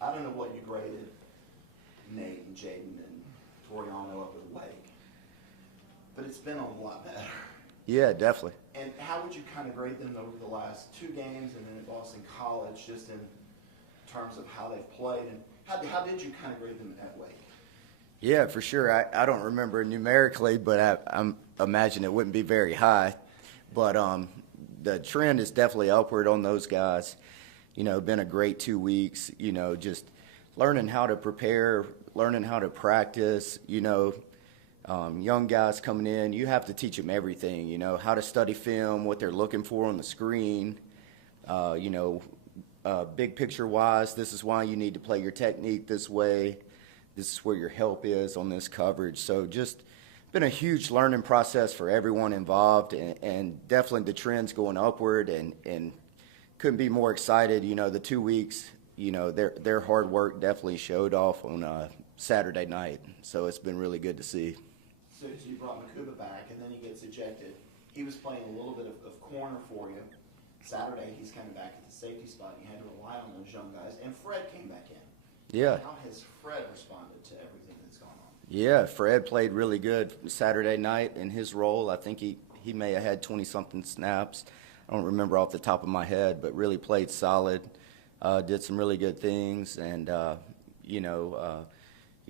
I don't know what you graded Nate and Jaden and Toriano up at Lake, but it's been a lot better. Yeah, definitely. And how would you kind of grade them over the last 2 games and then at Boston College, just in terms of how they've played? And how did you kind of grade them at Lake? Yeah, for sure. I don't remember numerically, but I imagine it wouldn't be very high. But the trend is definitely upward on those guys. Been a great 2 weeks, just learning how to prepare, learning how to practice, young guys coming in, you have to teach them everything, how to study film, what they're looking for on the screen, big picture wise, this is why you need to play your technique this way. This is where your help is on this coverage. So just been a huge learning process for everyone involved, and definitely the trend's going upward, and couldn't be more excited. The 2 weeks, their hard work definitely showed off on Saturday night. So it's been really good to see. So you brought Makuba back, and then he gets ejected. He was playing a little bit of corner for you. Saturday, he's coming back at the safety spot. You had to rely on those young guys, and Fred came back in. Yeah. How has Fred responded to everything that's gone on? Yeah, Fred played really good Saturday night in his role. I think he may have had 20-something snaps. I don't remember off the top of my head, but really played solid, did some really good things. And,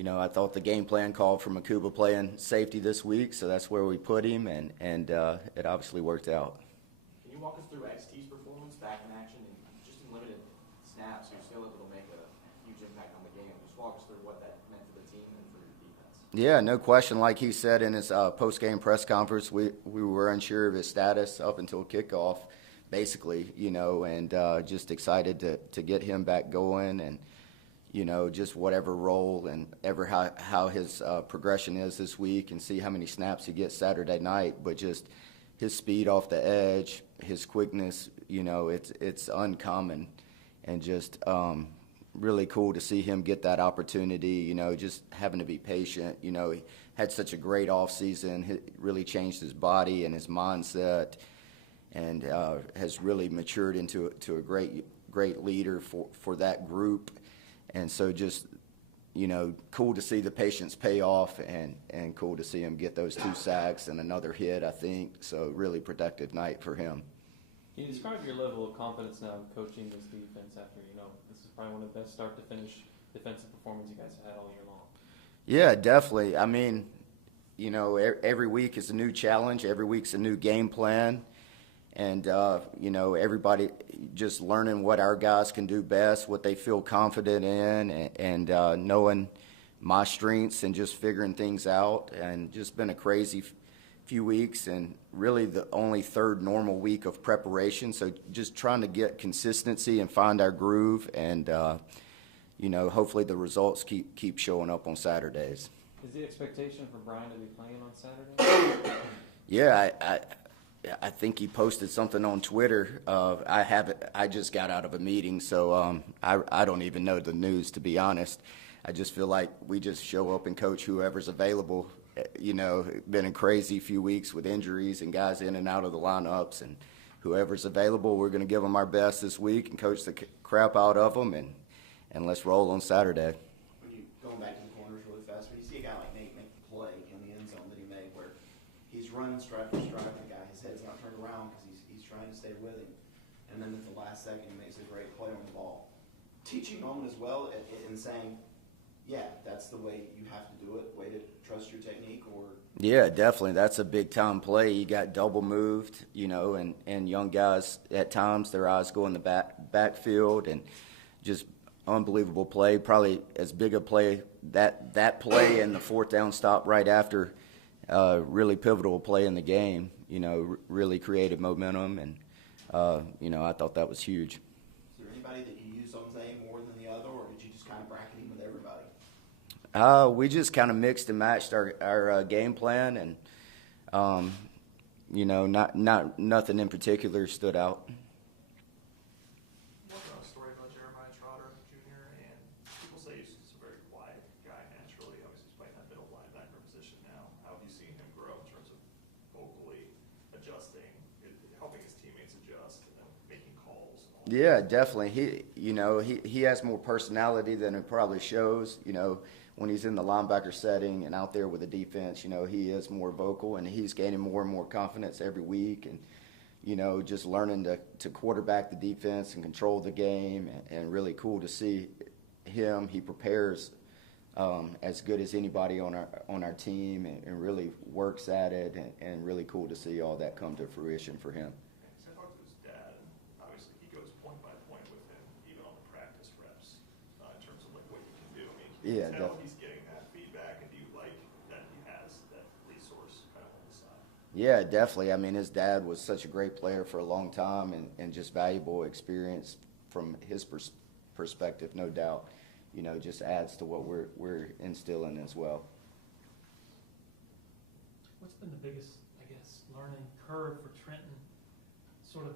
I thought the game plan called for Makuba playing safety this week, so that's where we put him, and it obviously worked out. Can you walk us through XT's performance back in action, and just in limited snaps, you're still able to make a huge impact on the game? Just walk us through what that meant for the team and for your defense. Yeah, no question. Like he said in his post-game press conference, we were unsure of his status up until kickoff, basically, and just excited to get him back going, and just whatever role and how his progression is this week, and see how many snaps he gets Saturday night. But just his speed off the edge, his quickness, it's uncommon, and just really cool to see him get that opportunity, just having to be patient. He had such a great offseason. He really changed his body and his mindset, and has really matured into a great leader for that group. And so just, cool to see the patience pay off, and cool to see him get those 2 sacks and another hit, I think. So really productive night for him. Can you describe your level of confidence now coaching this defense after, this is probably one of the best start-to-finish defensive performances you guys have had all year long? Yeah, definitely. I mean, every week is a new challenge. Every week's a new game plan. And, everybody just learning what our guys can do best, what they feel confident in, and knowing my strengths and just figuring things out. And just been a crazy few weeks, and really the only third normal week of preparation. So just trying to get consistency and find our groove, and, hopefully the results keep showing up on Saturdays. Is the expectation for Brian to be playing on Saturday? Yeah, I think he posted something on Twitter. I just got out of a meeting, so I don't even know the news, to be honest. I just feel like we just show up and coach whoever's available. Been a crazy few weeks with injuries and guys in and out of the lineups, and whoever's available, we're going to give them our best this week and coach the crap out of them, and let's roll on Saturday. When you going back to the corners really fast, when you see a guy like Nate make the play in the end zone that he made, where he's running stride for stride, the guy, his head's not turned around because he's trying to stay with him, and then at the last second he makes a great play on the ball. Teaching moment as well, and saying, yeah, that's the way you have to do it, way to trust your technique, or? Yeah, definitely. That's a big-time play. You got double moved, and young guys, at times, their eyes go in the backfield, and just unbelievable play. Probably as big a play, that play and the 4th down stop right after, really pivotal play in the game, really created momentum, and, I thought that was huge. Is there anybody that you used on Zay more than the other, or did you just kind of bracket him with everybody? We just kind of mixed and matched our game plan, and nothing in particular stood out. What's a story about Jeremiah Trotter Jr. and people say he's a very quiet guy naturally. Obviously, he's playing that middle linebacker position now. How have you seen him grow in terms of vocally adjusting, helping his teammates adjust, and then making calls, all Yeah, definitely. He has more personality than it probably shows. When he's in the linebacker setting and out there with the defense, he is more vocal and he's gaining more and more confidence every week. And just learning to quarterback the defense and control the game, and really cool to see him. He prepares as good as anybody on our team, and really works at it, and really cool to see all that come to fruition for him. So I talked to his dad, and obviously he goes point by point with him, even on the practice reps, in terms of like what you can do. I mean, can you tell he's getting that feedback, and do you like that he has that resource kind of on the side? Yeah, definitely. I mean, his dad was such a great player for a long time, and just valuable experience from his perspective, no doubt. Just adds to what we're instilling as well. What's been the biggest, learning curve for Trenton? Sort of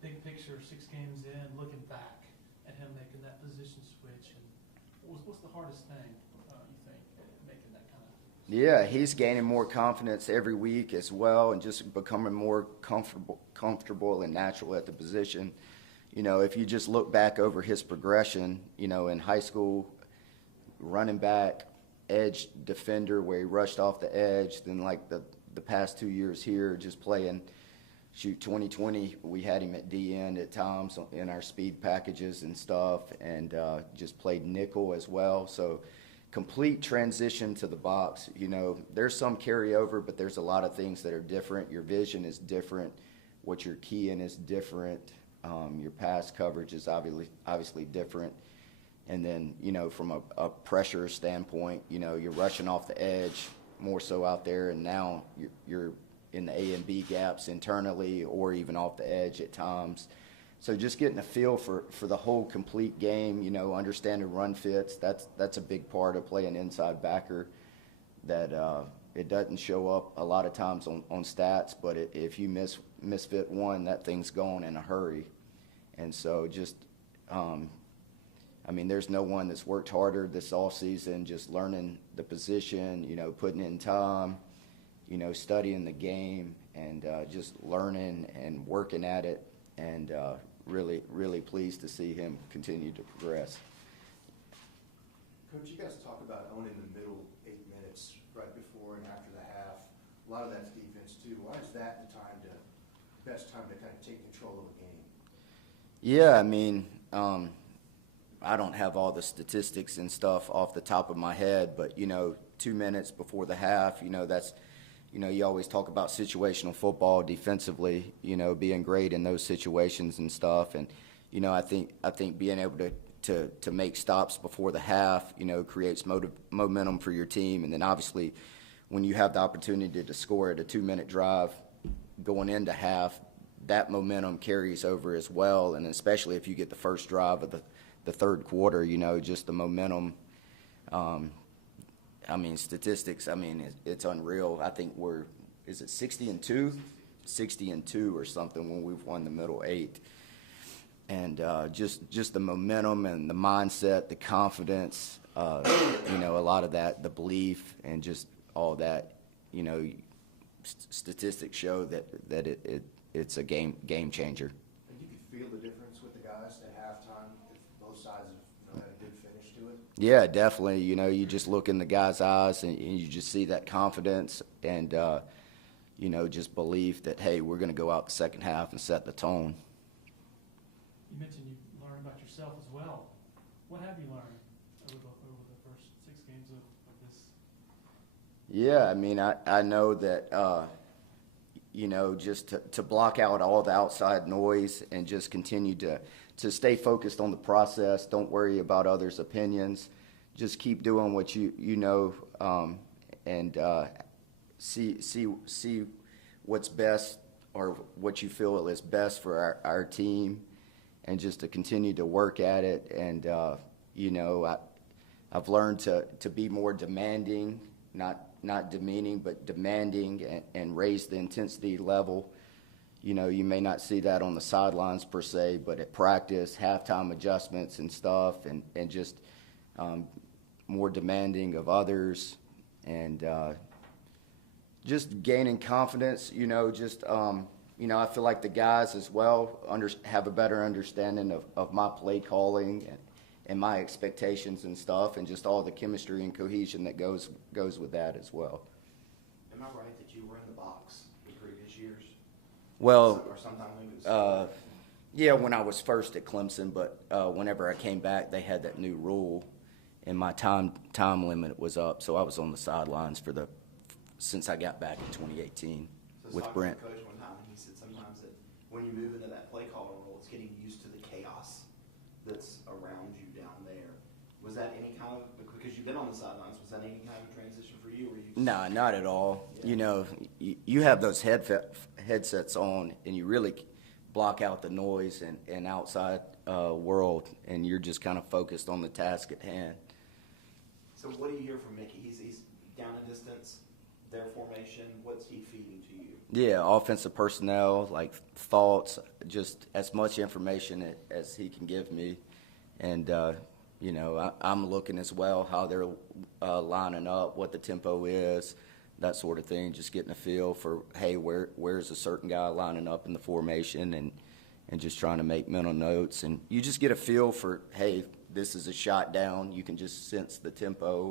big picture, 6 games in, looking back at him making that position switch, and what's the hardest thing you think making that kind of? Yeah, he's gaining more confidence every week as well, and just becoming more comfortable and natural at the position. If you just look back over his progression, in high school, running back, edge defender where he rushed off the edge, then like the past 2 years here just playing, 2020 we had him at D end at times in our speed packages and stuff, and just played nickel as well. So complete transition to the box. There's some carryover, but there's a lot of things that are different. Your vision is different. What you're keying is different. Your pass coverage is obviously different. And then, from a pressure standpoint, you're rushing off the edge more so out there, and now you're in the A and B gaps internally or even off the edge at times. So just getting a feel for the whole complete game, understanding run fits, that's a big part of playing inside backer that it doesn't show up a lot of times on stats, but if you misfit one, that thing's gone in a hurry. And so just, there's no one that's worked harder this offseason, just learning the position, putting in time, studying the game, and just learning and working at it, and really, really pleased to see him continue to progress. Coach, you guys talk about owning the middle 8 minutes right before and after the half. A lot of that's defense too. Why is that the best time to kind of take control of a game? Yeah, I don't have all the statistics and stuff off the top of my head, but 2 minutes before the half, that's, you always talk about situational football defensively, being great in those situations and stuff, and I think being able to make stops before the half, creates momentum for your team, and then obviously when you have the opportunity to score at a 2-minute drive going into half, that momentum carries over as well, and especially if you get the first drive of the third quarter, just the momentum. Statistics, it's unreal. I think is it 60-2? 60-2 or something when we've won the middle 8. And just the momentum and the mindset, the confidence, a lot of that, the belief, and just all that, statistics show that it's a game changer. And you could feel the difference with the guys at halftime if both sides have had a good finish to it? Yeah, definitely. You just look in the guy's eyes and you just see that confidence and, just belief that, hey, we're going to go out the second half and set the tone. You mentioned you learned about yourself as well. What have you learned over the first 6 games of this? Yeah, I know that, just to block out all the outside noise and just continue to stay focused on the process. Don't worry about others' opinions. Just keep doing what you know, and see what's best or what you feel is best for our team, and just to continue to work at it. And I've learned to be more demanding, not demeaning, but demanding, and raise the intensity level. You may not see that on the sidelines per se, but at practice, halftime adjustments and stuff, and just more demanding of others, and just gaining confidence, you know, I feel like the guys as well have a better understanding of my play calling and my expectations and stuff, and just all the chemistry and cohesion that goes with that as well. Am I right that you were in the box in previous years? Well, Or sometime when it was yeah, when I was first at Clemson, but whenever I came back, they had that new rule, and my time limit was up, so I was on the sidelines since I got back in 2018 So with Brent. Coach one time, and he said sometimes that when you move into that play calling role, it's getting used to the chaos that's around you down there. Was that any kind of, because you've been on the sidelines, was that any kind of transition for you? Or you No, not at all. Yeah. You know, you have those headsets on, and you really block out the noise and outside world, and you're just kind of focused on the task at hand. So what do you hear from Mickey? He's down a distance, their formation. What's he feeding to you? Yeah, offensive personnel, like thoughts, just as much information as he can give me. And, you know, I'm looking as well how they're lining up, what the tempo is, that sort of thing, just getting a feel for, hey, where's a certain guy lining up in the formation, and just trying to make mental notes. And you just get a feel for, hey, this is a shot down. You can just sense the tempo,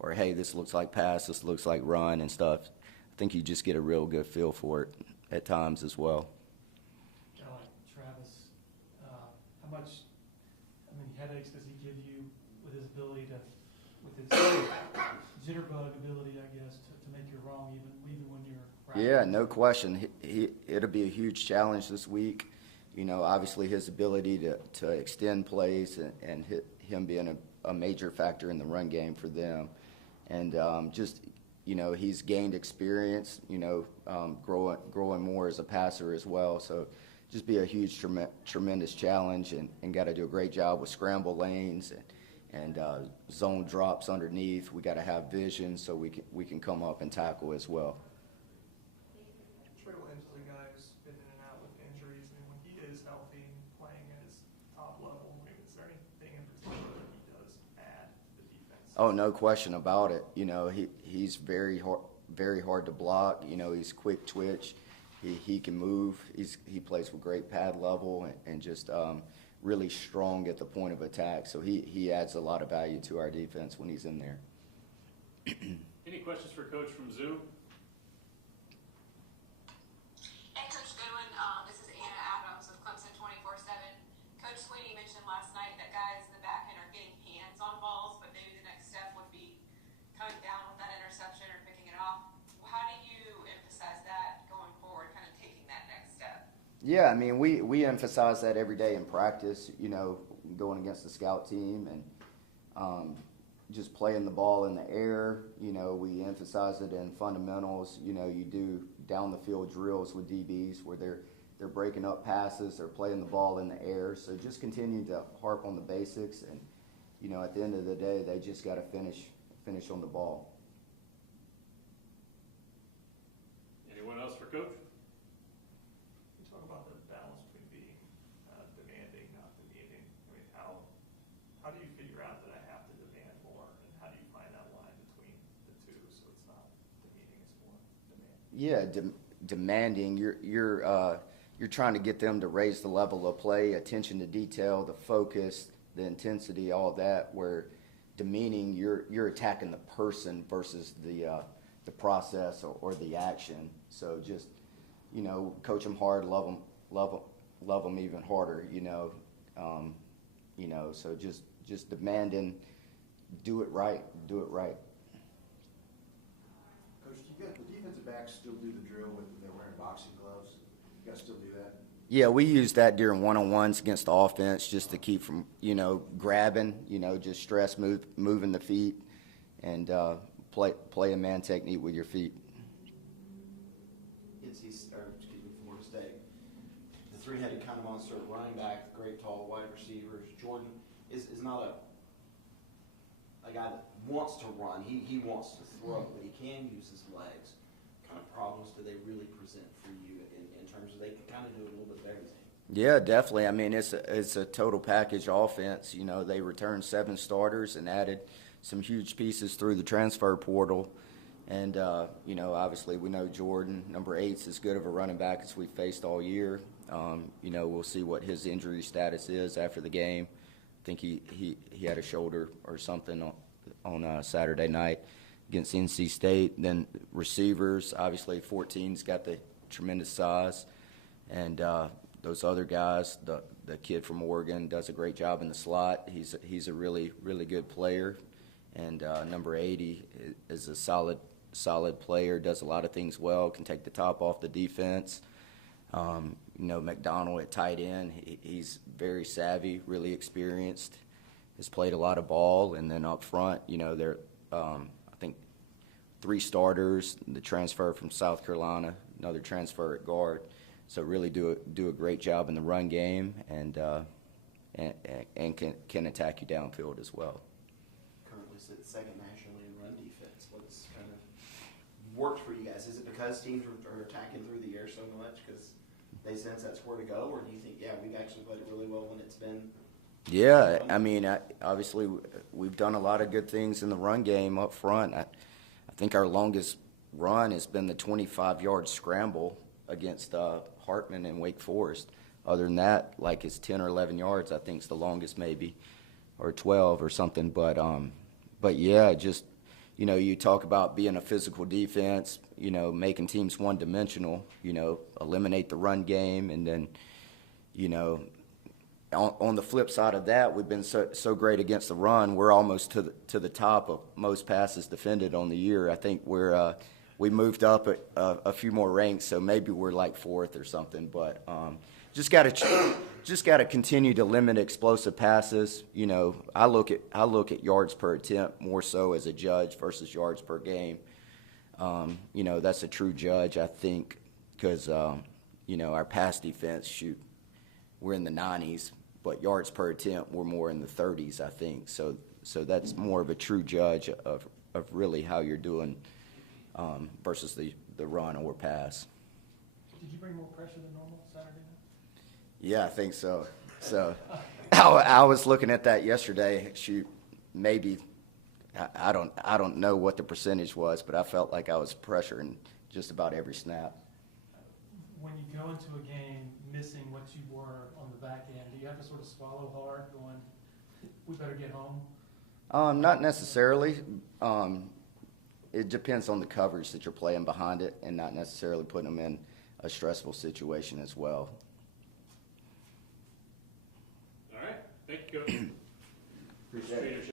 or hey, this looks like pass, this looks like run and stuff. I think you just get a real good feel for it at times as well. Kind of like Travis, how much, headaches does he give you with his ability with his jitterbug ability, I guess, to make you wrong even when you're right? Yeah, no question. It'll be a huge challenge this week. You know, obviously his ability to extend plays and him being a major factor in the run game for them. And just, you know, he's gained experience, you know, growing more as a passer as well. So just be a huge, tremendous challenge, and got to do a great job with scramble lanes and zone drops underneath. We got to have vision so we can come up and tackle as well. Trey Williams is a guy who's been in and out with injuries. I mean, when he is healthy and playing at his top level, I mean, is there anything in particular that he does add to the defense? Oh, no question about it. You know, he's very hard to block. You know, he's quick twitch. He can move. He plays with great pad level and just really strong at the point of attack. So he adds a lot of value to our defense when he's in there. Any questions for Coach from Zoo? Hey, Coach Goodwin. This is Anna Adams with Clemson 24/7. Coach Sweeney mentioned last night that guys in the back end are getting hands on balls, but maybe the next step would be coming down with that interception or picking it off. How do you emphasize that going forward, kind of taking that next step? Yeah, I mean, we emphasize that every day in practice, you know, going against the scout team, and just playing the ball in the air. You know, we emphasize it in fundamentals. You know, you do down the field drills with DBs where they're breaking up passes, they're playing the ball in the air. So just continue to harp on the basics, and, you know, at the end of the day, they just got to finish on the ball. Anyone else for Coach? Can you talk about the balance between being demanding, not demanding? I mean, how do you figure out that I have to demand more, and how do you find that line between the two so it's not demanding, it's more demanding? Yeah, demanding. You're trying to get them to raise the level of play, attention to detail, the focus, the intensity, all that. Where demeaning, you're attacking the person versus the process or the action. So just, you know, coach them hard, love them even harder. You know, so just demanding, do it right. Coach, do you guys, the defensive backs still do the drill with they're wearing boxing gloves? You guys still do that? Yeah, we use that during one-on-ones against the offense just to keep from, you know, grabbing, you know, just stress moving the feet, and play a man technique with your feet. Florida State, the three-headed kind of monster, running back, great tall wide receivers. Jordan is not a guy that wants to run. He wants to throw, but he can use his legs. What kind of problems do they really present for you in terms of they can kind of do a little bit of everything? Yeah, definitely. I mean, it's a total package offense. You know, they returned 7 starters and added some huge pieces through the transfer portal. And, you know, obviously we know Jordan, number 8's as good of a running back as we've faced all year. You know, we'll see what his injury status is after the game. I think he had a shoulder or something on Saturday night against NC State. Then receivers, obviously 14's got the tremendous size. And those other guys, the kid from Oregon does a great job in the slot. He's a really, really good player. And number 80 is a solid player, does a lot of things well, can take the top off the defense. You know, McDonald at tight end, he's very savvy, really experienced, has played a lot of ball. And then up front, you know, there I think 3 starters, the transfer from South Carolina, another transfer at guard. So really do a great job in the run game and can attack you downfield as well. Currently sit second nationally in run defense. What's kind of worked for you guys? Is it because teams are attacking through the air so much because they sense that's where to go, or do you think, yeah, we've actually played it really well when it's been? Yeah, I mean, obviously we've done a lot of good things in the run game up front. I think our longest run has been the 25-yard scramble against Hartman and Wake Forest. Other than that, like it's 10 or 11 yards, I think is the longest maybe, or 12 or something. But yeah, just, you know, you talk about being a physical defense, you know, making teams one-dimensional, you know, eliminate the run game, and then, you know, on the flip side of that, we've been so great against the run. We're almost to the top of most passes defended on the year. I think we moved up a few more ranks, so maybe we're like 4th or something. But just got to continue to limit explosive passes. You know, I look at yards per attempt more so as a judge versus yards per game. You know, that's a true judge, I think, because you know, our pass defense we're in the 90s, but yards per attempt we're more in the 30s, I think. So that's more of a true judge of really how you're doing versus the run or pass. Did you bring more pressure than normal Saturday night? Yeah, I think so. So I was looking at that yesterday. Maybe I don't know what the percentage was, but I felt like I was pressuring just about every snap. When you go into a game missing what you were on the back end, do you have to sort of swallow hard going, we better get home? Not necessarily. It depends on the coverage that you're playing behind it, and not necessarily putting them in a stressful situation as well. All right. Thank you, Coach. Appreciate it.